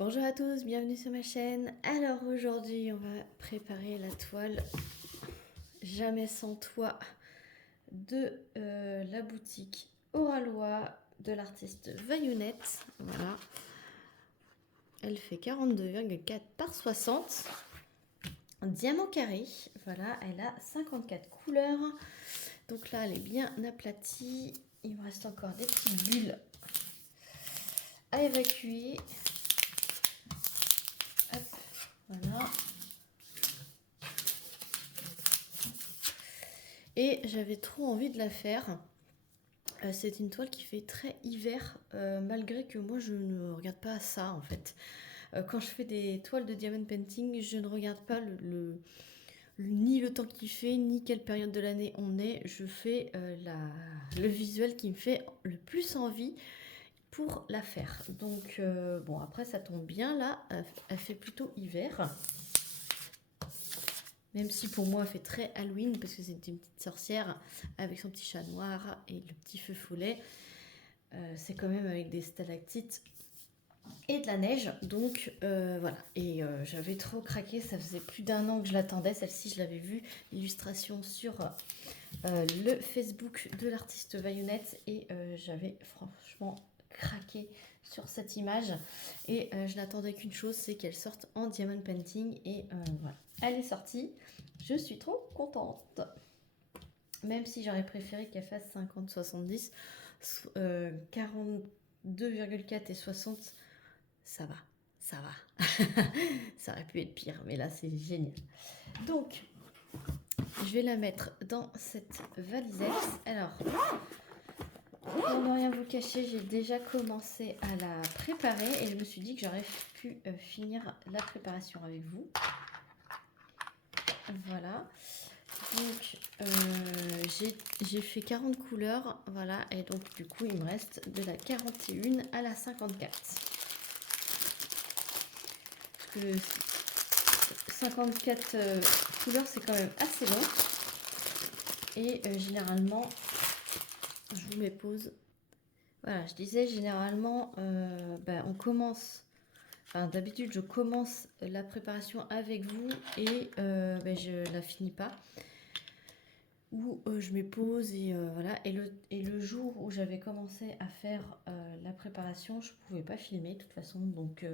Bonjour à tous, bienvenue sur ma chaîne. Alors aujourd'hui on va préparer la toile Jamais sans toi de la boutique Oralois de l'artiste Vayounette. Voilà, elle fait 42,4 par 60 en diamant carré. Voilà, elle a 54 couleurs. Donc là elle est bien aplatie. Il me reste encore des petites bulles à évacuer. Hop, voilà. Et j'avais trop envie de la faire. C'est une toile qui fait très hiver, malgré que moi je ne regarde pas ça en fait. Quand je fais des toiles de diamond painting, je ne regarde pas ni le temps qu'il fait, ni quelle période de l'année on est. Je fais le visuel qui me fait le plus envie pour la faire. Donc bon, après ça tombe bien là, elle fait plutôt hiver. Même si pour moi, elle fait très Halloween, parce que c'est une petite sorcière avec son petit chat noir et le petit feu follet. C'est quand même avec des stalactites et de la neige. Donc voilà. Et j'avais trop craqué. Ça faisait plus d'un an que je l'attendais. Celle-ci, je l'avais vue, l'illustration sur le Facebook de l'artiste Vayounette. Et j'avais franchement craqué sur cette image. Et je n'attendais qu'une chose, c'est qu'elle sorte en diamond painting. Et voilà. Elle est sortie, je suis trop contente. Même si j'aurais préféré qu'elle fasse 50-70, 42,4 et 60, ça va, ça va. Ça aurait pu être pire, mais là c'est génial. Donc, je vais la mettre dans cette valisette. Alors, pour ne rien vous cacher, j'ai déjà commencé à la préparer et je me suis dit que j'aurais pu finir la préparation avec vous. Voilà, donc j'ai fait 40 couleurs, voilà, et donc du coup il me reste de la 41 à la 54. Parce que 54 couleurs c'est quand même assez long. Et généralement, je vous mets pause. Voilà, je disais généralement, on commence. Enfin, d'habitude, je commence la préparation avec vous et je la finis pas. Ou je mets pause et voilà. Et le jour où j'avais commencé à faire la préparation, je pouvais pas filmer de toute façon. Donc,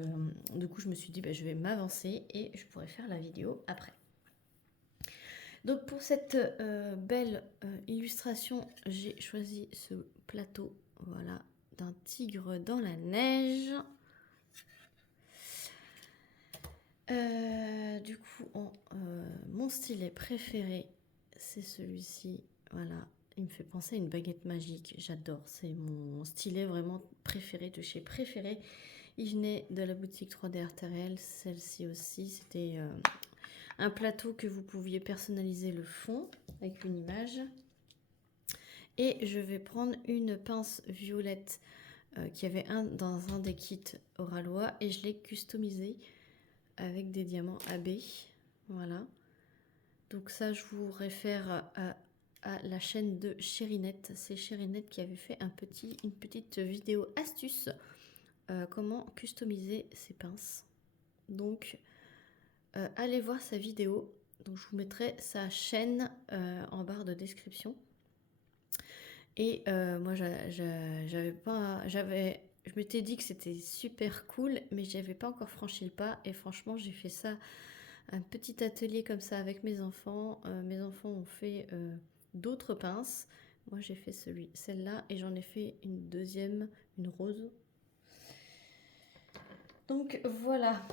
du coup, je me suis dit, je vais m'avancer et je pourrai faire la vidéo après. Donc, pour cette belle illustration, j'ai choisi ce plateau, voilà, d'un tigre dans la neige. Du coup, mon stylet préféré, c'est celui-ci. Voilà, il me fait penser à une baguette magique. J'adore, c'est mon stylet vraiment préféré de chez Préféré. Il venait de la boutique 3D Artériel. Celle-ci aussi, c'était un plateau que vous pouviez personnaliser le fond avec une image. Et je vais prendre une pince violette qui avait dans un des kits Oralois et je l'ai customisée avec des diamants AB. Voilà. Donc ça, je vous réfère à la chaîne de Chérinette. C'est Chérinette qui avait fait une petite vidéo astuce comment customiser ses pinces. Donc, allez voir sa vidéo. Donc, je vous mettrai sa chaîne en barre de description. Et moi, je m'étais dit que c'était super cool, mais j'avais pas encore franchi le pas. Et franchement, j'ai fait ça, un petit atelier comme ça avec mes enfants. Mes enfants ont fait d'autres pinces. Moi, j'ai fait celle-là, et j'en ai fait une deuxième, une rose. Donc voilà.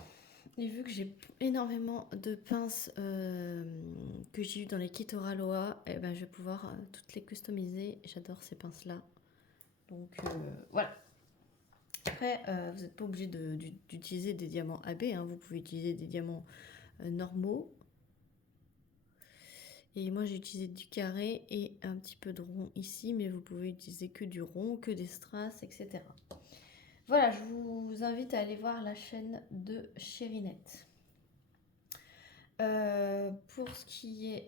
Et vu que j'ai énormément de pinces que j'ai eu dans les kits Oralois, je vais pouvoir toutes les customiser. J'adore ces pinces-là. Donc voilà. Après, vous n'êtes pas obligé d'utiliser des diamants AB, hein. Vous pouvez utiliser des diamants normaux. Et moi, j'ai utilisé du carré et un petit peu de rond ici, mais vous pouvez utiliser que du rond, que des strass, etc. Voilà, je vous invite à aller voir la chaîne de Chérinette. Pour ce qui est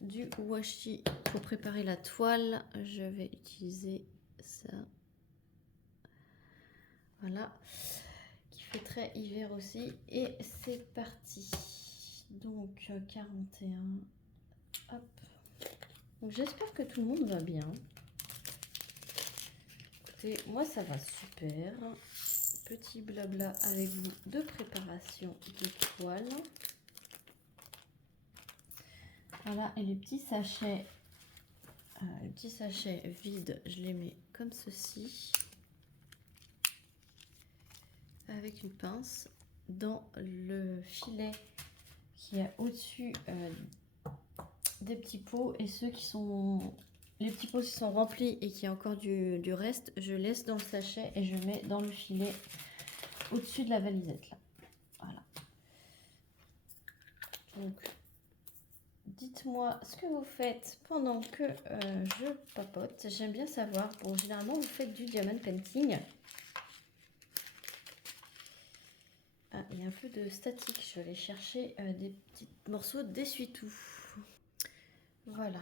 du washi pour préparer la toile, je vais utiliser ça. Voilà, qui fait très hiver aussi. Et c'est parti. Donc 41. Hop. Donc j'espère que tout le monde va bien. Écoutez, moi ça va super. Petit blabla avec vous de préparation de toile. Voilà, et les petits sachets vides, je les mets comme ceci. Avec une pince dans le filet qui est au-dessus des petits pots, et ceux qui sont les petits pots qui sont remplis et qui a encore du reste, je laisse dans le sachet et je mets dans le filet au-dessus de la valisette là. Voilà. Donc dites-moi ce que vous faites pendant que je papote. J'aime bien savoir. Bon, généralement vous faites du diamond painting. Ah, il y a un peu de statique. Je vais aller chercher des petits morceaux d'essuie-tout. Voilà.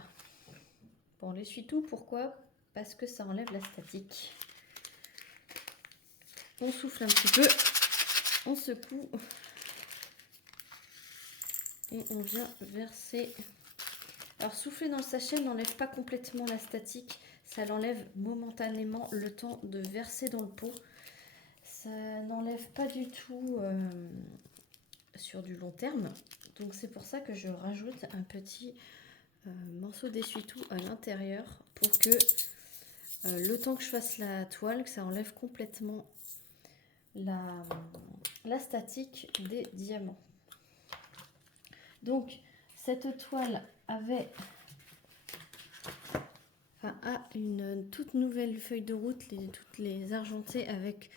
Bon, l'essuie-tout, pourquoi? Parce que ça enlève la statique. On souffle un petit peu. On secoue. Et on vient verser. Alors, souffler dans le sachet n'enlève pas complètement la statique. Ça l'enlève momentanément le temps de verser dans le pot. Ça n'enlève pas du tout sur du long terme. Donc c'est pour ça que je rajoute un petit morceau d'essuie-tout à l'intérieur pour que le temps que je fasse la toile, que ça enlève complètement la statique des diamants. Donc cette toile a une toute nouvelle feuille de route, toutes les argentées avec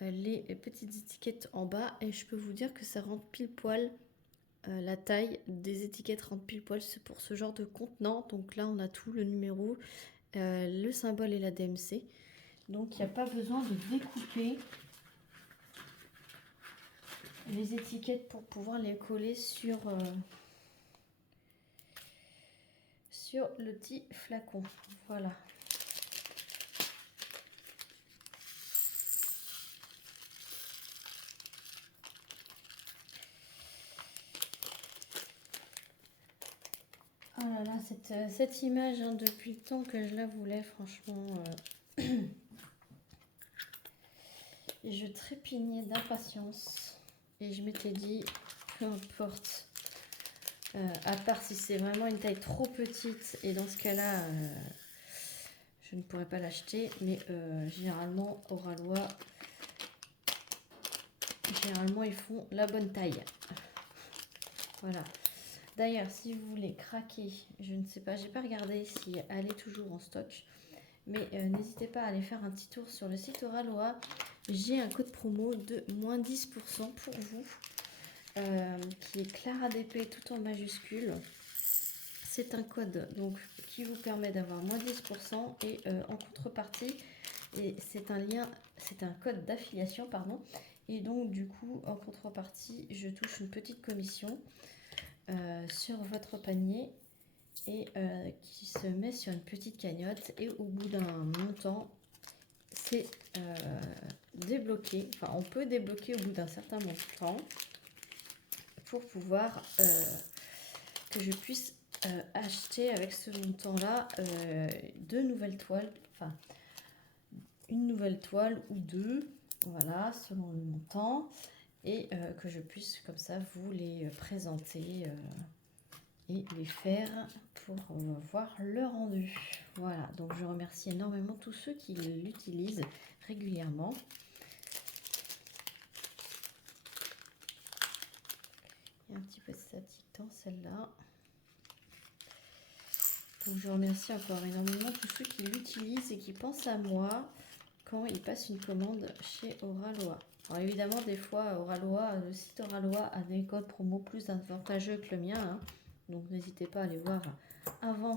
les petites étiquettes en bas, et je peux vous dire que ça rentre pile poil. La taille des étiquettes rentre pile poil pour ce genre de contenant. Donc là on a tout, le numéro, le symbole et la DMC. Donc il n'y a pas besoin de découper les étiquettes pour pouvoir les coller sur le petit flacon. Voilà. Oh là là, cette image, hein, depuis le temps que je la voulais, franchement. Et je trépignais d'impatience. Et je m'étais dit, peu importe. À part si c'est vraiment une taille trop petite. Et dans ce cas-là, je ne pourrais pas l'acheter. Mais généralement, Oralois, ils font la bonne taille. Voilà. D'ailleurs, si vous voulez craquer, je ne sais pas, j'ai pas regardé si elle est toujours en stock, mais n'hésitez pas à aller faire un petit tour sur le site Oralois. J'ai un code promo de moins 10% pour vous, qui est ClaraDP tout en majuscule. C'est un code donc qui vous permet d'avoir moins 10% et en contrepartie, et c'est un code d'affiliation, pardon, et donc du coup en contrepartie, je touche une petite commission sur votre panier, et qui se met sur une petite cagnotte, et au bout d'un montant c'est débloqué, enfin on peut débloquer au bout d'un certain montant pour pouvoir que je puisse acheter avec ce montant là deux nouvelles toiles, enfin une nouvelle toile ou deux, voilà, selon le montant, et que je puisse comme ça vous les présenter et les faire pour voir le rendu. Voilà, donc je remercie énormément tous ceux qui l'utilisent régulièrement. Il y a un petit peu de statique dans celle-là. Donc je remercie encore énormément tous ceux qui l'utilisent et qui pensent à moi quand ils passent une commande chez Oralois. Alors évidemment, des fois, Oralois, le site Oralois a des codes promo plus avantageux que le mien, hein. Donc n'hésitez pas à aller voir avant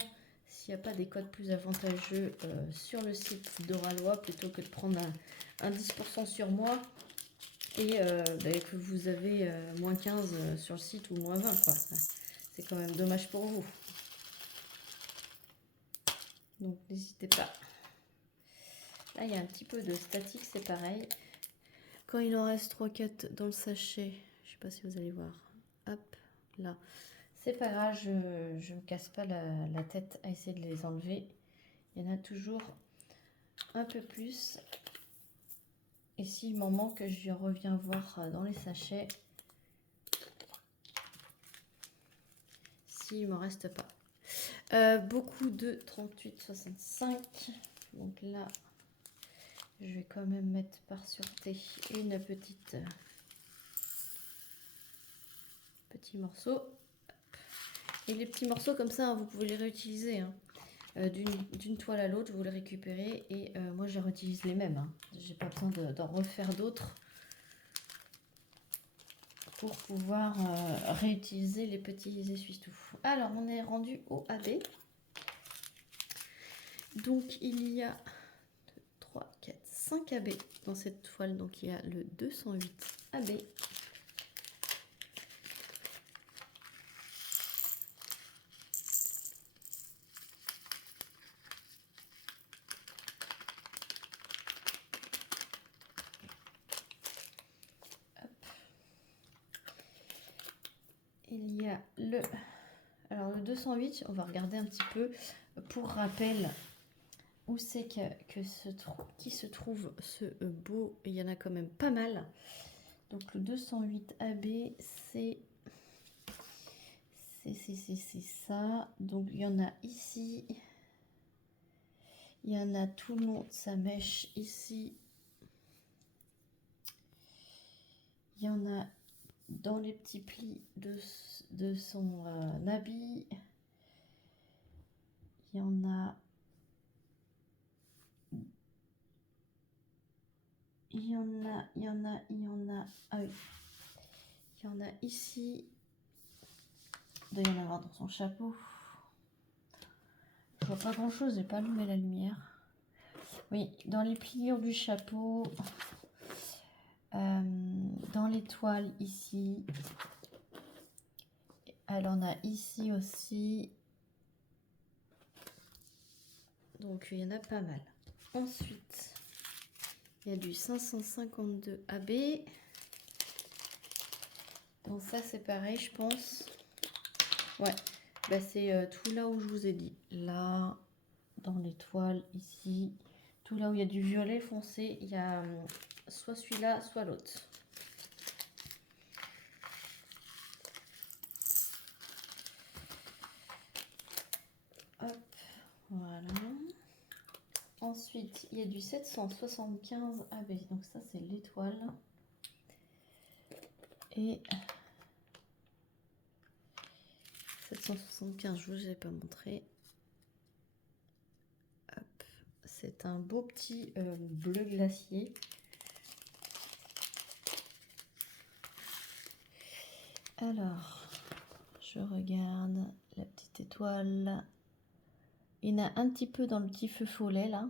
s'il n'y a pas des codes plus avantageux sur le site d'Oralois, plutôt que de prendre un 10% sur moi et que vous avez moins 15 sur le site ou moins 20, quoi. C'est quand même dommage pour vous. Donc n'hésitez pas. Là il y a un petit peu de statique, c'est pareil. Quand il en reste 3-4 dans le sachet, je sais pas si vous allez voir. Hop, là. C'est pas grave, je me casse pas la tête à essayer de les enlever. Il y en a toujours un peu plus. Et s'il m'en manque, je reviens voir dans les sachets. S'il m'en reste pas. Beaucoup de 38,65. Donc là, je vais quand même mettre par sûreté une petit morceau. Et les petits morceaux comme ça, hein, vous pouvez les réutiliser. Hein. D'une toile à l'autre, vous les récupérez. Et moi, je réutilise les mêmes. Hein. J'ai pas besoin d'en refaire d'autres pour pouvoir réutiliser les petits essuie-tout. Alors, on est rendu au AB. Donc, il y a 2, 3, 4, 5 AB dans cette toile. Donc, il y a le 208 AB. Il y a le... Alors, le 208, on va regarder un petit peu pour rappel où c'est qui se trouve ce beau. Il y en a quand même pas mal. Donc, le 208 AB, c'est ça. Donc, il y en a ici. Il y en a tout le long de sa mèche ici. Il y en a dans les petits plis de son habit. Il y en a... Ah oui. Il y en a ici. Il doit y en avoir dans son chapeau. Je vois pas grand chose, j'ai pas allumé la lumière. Oui, dans les pliures du chapeau. Dans les toiles ici. Elle en a ici aussi. Donc il y en a pas mal. Ensuite, il y a du 552 AB. Donc ça c'est pareil je pense. Ouais, bah, c'est tout là où je vous ai dit. Là, dans les toiles ici. Tout là où il y a du violet foncé, il y a soit celui-là, soit l'autre. Hop, voilà. Ensuite, il y a du 775 AB. Donc ça, c'est l'étoile. Et 775, je ne vous ai pas montré. Hop, c'est un beau petit bleu glacier. Alors, je regarde la petite étoile. Il y en a un petit peu dans le petit feu follet là.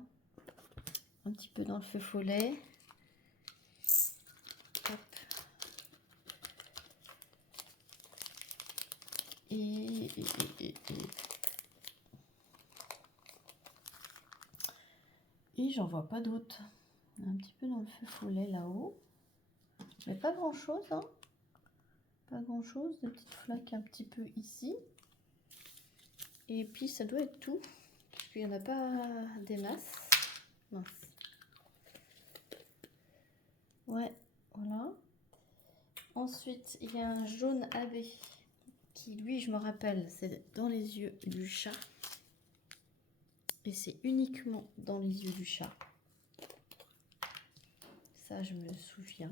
Un petit peu dans le feu follet. Hop. Et j'en vois pas d'autres. Un petit peu dans le feu follet là-haut. Mais pas grand chose, hein. Pas grand chose. Des petites flaques un petit peu ici. Et puis ça doit être tout. Parce qu'il n'y en a pas des masses. Mince. Ouais, voilà. Ensuite, il y a un jaune AB qui, lui, je me rappelle, c'est dans les yeux du chat. Et c'est uniquement dans les yeux du chat. Ça, je me souviens.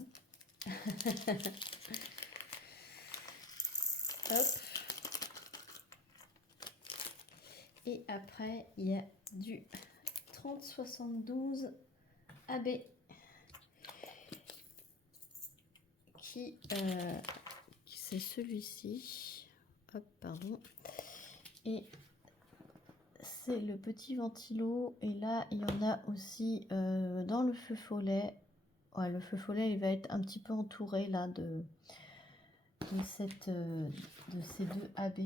Hop. Et après, il y a du 3072 AB qui c'est celui-ci. Hop, pardon. Et c'est le petit ventilo. Et là, il y en a aussi dans le feu follet. Ouais, le feu follet, il va être un petit peu entouré là de ces deux AB.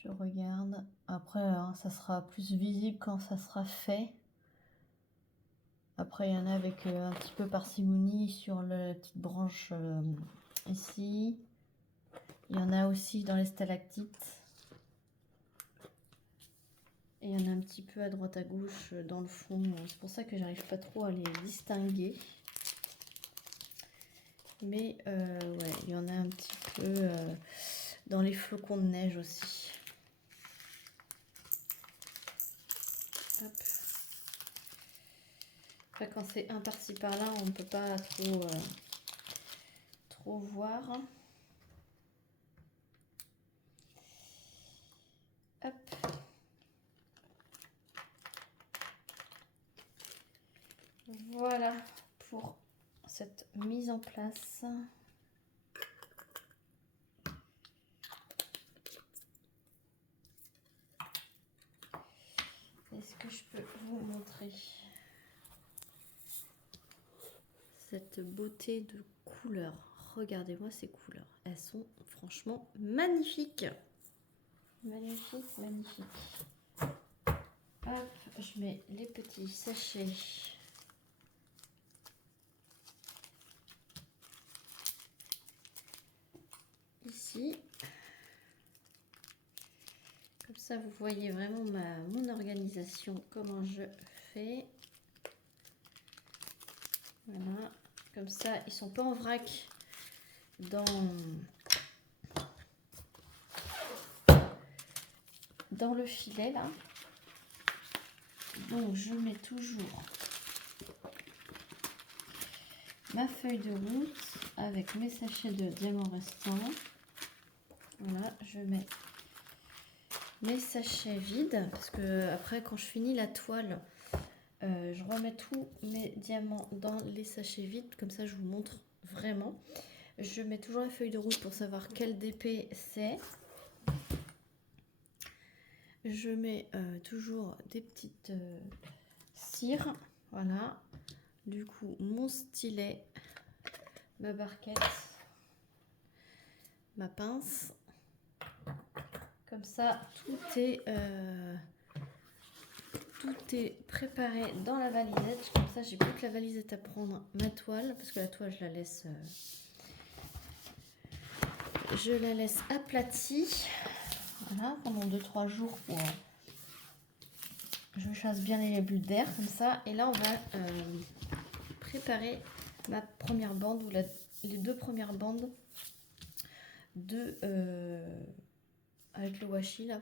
Je regarde. Après, hein, ça sera plus visible quand ça sera fait. Après, il y en a avec un petit peu parcimonie sur la petite branche ici. Il y en a aussi dans les stalactites. Et il y en a un petit peu à droite à gauche dans le fond. C'est pour ça que j'arrive pas trop à les distinguer. Mais ouais, il y en a un petit peu dans les flocons de neige aussi. Hop. Après, quand c'est un par-ci par-là, on ne peut pas trop voir. Hop. Voilà pour cette mise en place. Est-ce que je peux vous montrer cette beauté de couleurs? Regardez-moi ces couleurs. Elles sont franchement magnifiques. Magnifique, magnifique. Hop, je mets les petits sachets. Ici. Comme ça, vous voyez vraiment mon organisation, comment je fais. Voilà. Comme ça, ils sont pas en vrac dans le filet là. Donc je mets toujours ma feuille de route avec mes sachets de diamants restants. Voilà, je mets mes sachets vides parce que après quand je finis la toile, je remets tous mes diamants dans les sachets vides, comme ça je vous montre vraiment. Je mets toujours la feuille de route pour savoir quel DP c'est. Je mets toujours des petites cires, voilà. Du coup, mon stylet, ma barquette, ma pince. Comme ça, tout est préparé dans la valisette. Comme ça, j'ai plus que la valisette à prendre ma toile, parce que la toile, je la laisse aplatie. Voilà, pendant 2-3 jours pour je chasse bien les bulles d'air comme ça. Et là, on va préparer ma première bande ou les 2 premières bandes avec le washi là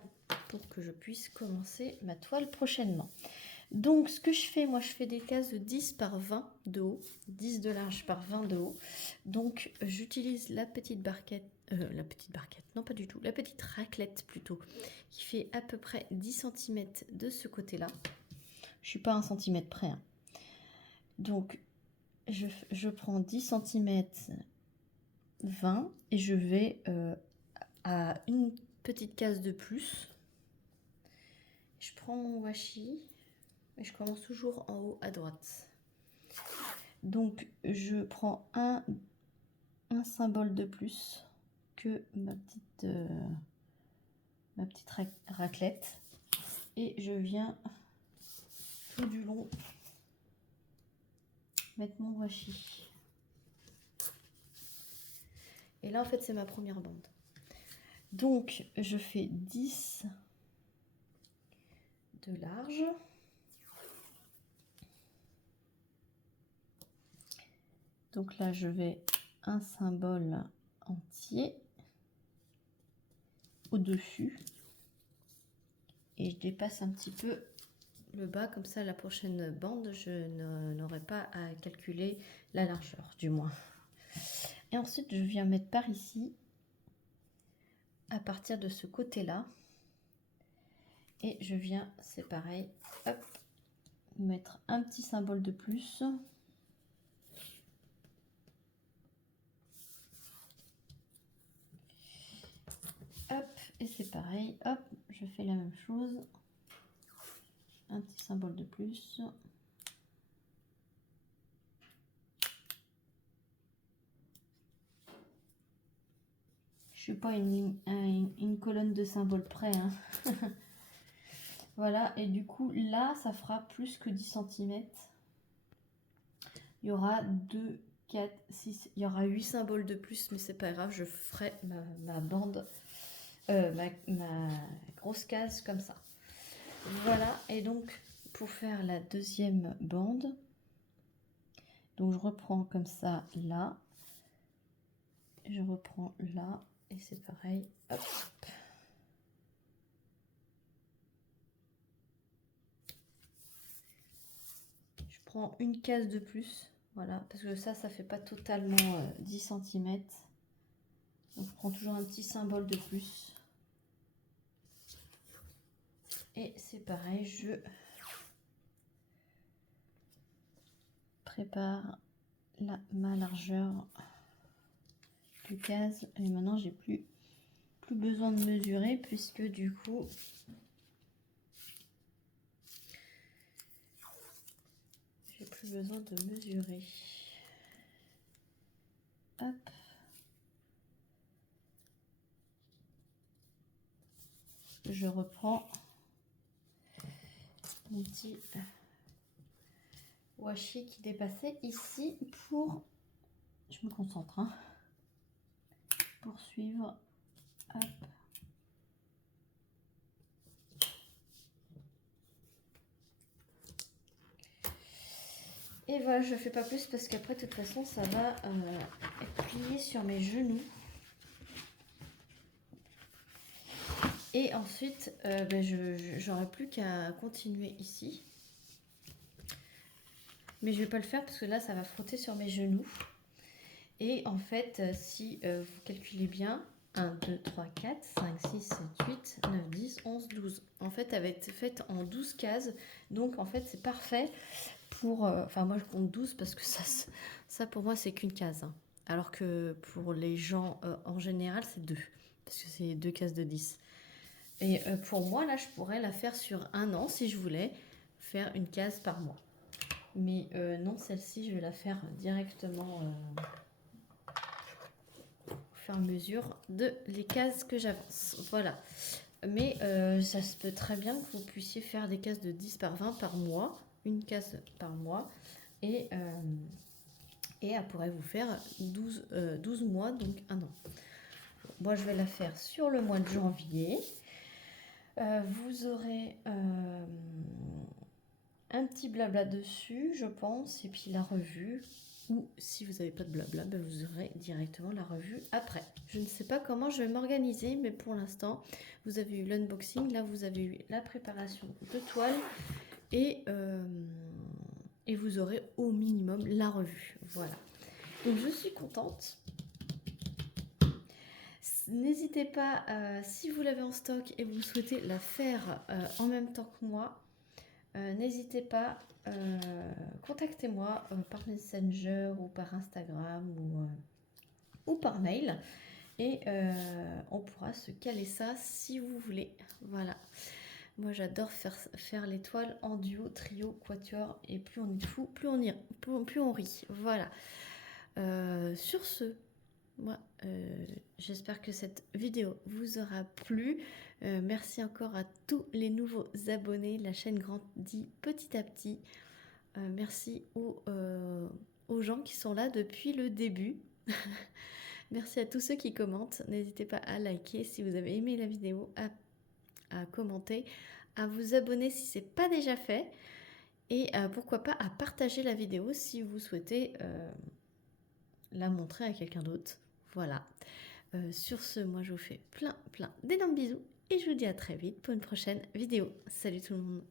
pour que je puisse commencer ma toile prochainement. Donc ce que je fais, moi je fais des cases de 10 par 20 de haut, 10 de large par 20 de haut. Donc j'utilise la petite barquette, non pas du tout, la petite raclette plutôt, qui fait à peu près 10 cm de ce côté-là. Je suis pas à 1 cm près. Hein. Donc je prends 10 cm 20 et je vais à une petite case de plus. Je prends mon washi et je commence toujours en haut à droite. Donc je prends un symbole de plus que ma petite raclette et je viens tout du long mettre mon washi. Et là en fait c'est ma première bande. Donc je fais 10 de large. Donc là je vais un symbole entier au-dessus et je dépasse un petit peu le bas, comme ça la prochaine bande je n'aurai pas à calculer la largeur du moins. Et ensuite je viens mettre par ici à partir de ce côté là et je viens, c'est pareil, hop, mettre un petit symbole de plus. Hop, et c'est pareil, hop, je fais la même chose, un petit symbole de plus. Je suis pas une colonne de symboles près. Hein. Voilà, et du coup, là, ça fera plus que 10 cm. il y aura 2, 4, 6, il y aura 8 symboles de plus, mais c'est pas grave, je ferai ma bande, ma grosse case comme ça. Voilà, et donc pour faire la deuxième bande, donc je reprends comme ça là, je reprends là, et c'est pareil, hop. Je prends une case de plus, voilà, parce que ça fait pas totalement 10 cm. Donc je prends toujours un petit symbole de plus. Et c'est pareil, je prépare ma largeur de case. Et maintenant, j'ai plus besoin de mesurer puisque du coup, j'ai plus besoin de mesurer. Hop. Je reprends mon petit washi qui dépassait ici pour... Je me concentre, hein. Pour suivre. Hop. Et voilà, je ne fais pas plus parce qu'après, de toute façon, ça va être plié sur mes genoux. Et ensuite, j'aurai plus qu'à continuer ici. Mais je ne vais pas le faire parce que là, ça va frotter sur mes genoux. Et en fait, si vous calculez bien, 1, 2, 3, 4, 5, 6, 7, 8, 9, 10, 11, 12. En fait, elle va être faite en 12 cases. Donc, en fait, c'est parfait pour... Enfin, moi, je compte 12 parce que ça pour moi, c'est qu'une case. Hein. Alors que pour les gens, en général, c'est 2. Parce que c'est 2 cases de 10. Et pour moi, là, je pourrais la faire sur 1 an si je voulais faire une case par mois. Mais non, celle-ci, je vais la faire directement au fur et à mesure de les cases que j'avance. Voilà. Mais ça se peut très bien que vous puissiez faire des cases de 10 par 20 par mois. Une case par mois. Et elle pourrait vous faire 12 mois, donc 1 an. Moi, je vais la faire sur le mois de janvier. Vous aurez un petit blabla dessus, je pense, et puis la revue. Ou si vous n'avez pas de blabla, ben vous aurez directement la revue après. Je ne sais pas comment je vais m'organiser, mais pour l'instant, vous avez eu l'unboxing, là vous avez eu la préparation de toile et vous aurez au minimum la revue. Voilà. Donc je suis contente. N'hésitez pas, si vous l'avez en stock et vous souhaitez la faire en même temps que moi, n'hésitez pas, contactez-moi par Messenger ou par Instagram ou par mail et on pourra se caler ça si vous voulez. Voilà. Moi j'adore faire les toiles en duo, trio, quatuor et plus on est fou, plus on rit. Voilà. Sur ce, moi j'espère que cette vidéo vous aura plu. Merci encore à tous les nouveaux abonnés. La chaîne grandit petit à petit. Merci aux gens qui sont là depuis le début. Merci à tous ceux qui commentent. N'hésitez pas à liker si vous avez aimé la vidéo, à commenter, à vous abonner si ce n'est pas déjà fait. Et pourquoi pas à partager la vidéo si vous souhaitez la montrer à quelqu'un d'autre. Voilà. Sur ce, moi je vous fais plein d'énormes bisous et je vous dis à très vite pour une prochaine vidéo. Salut tout le monde.